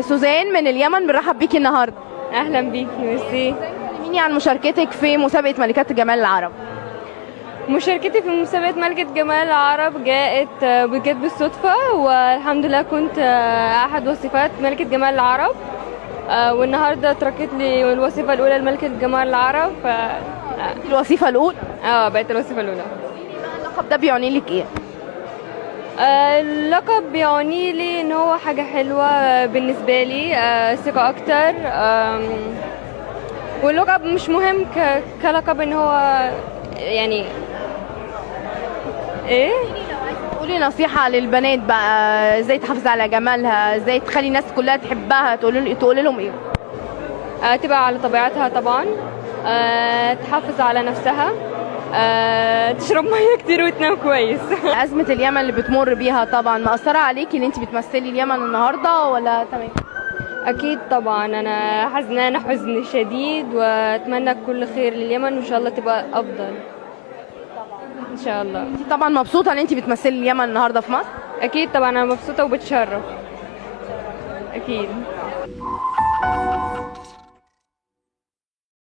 سوزان من اليمن، بنرحب بيكي النهارده. اهلا بيكي، ميرسي. كلميني عن مشاركتك في مسابقه ملكات جمال العرب. مشاركتي في مسابقة ملكة جمال العرب جت بالصدفة، والحمد لله كنت أحد وصفات ملكة جمال العرب. والنهارده اتركت لي الوصفة الأولى لملكة جمال العرب. الوظيفه الاولى. بقت الوصفة الأولى. اللقب ده بيعني لك ايه؟ اللقب بيعني لي ان هو حاجة حلوة بالنسبة لي، ثقة اكتر. واللقب مش مهم كلقب، ان هو يعني ايه. قولي نصيحه للبنات بقى، ازاي تحافظ على جمالها، ازاي تخلي الناس كلها تحبها، تقولي لهم ايه؟ تبقى على طبيعتها طبعا، تحافظ على نفسها، تشرب ميه كتير وتنام كويس. ازمه اليمن اللي بتمر بيها طبعا مأثره عليكي ان انت بتمثلي اليمن النهارده ولا تمام؟ اكيد طبعا، انا حزنانه حزن شديد، واتمنى كل خير لليمن، وان شاء الله تبقى افضل ان شاء الله. انت طبعا مبسوطه ان انت بتمثلي اليمن النهارده في مصر؟ اكيد طبعا، انا مبسوطه وبتشرف. اكيد.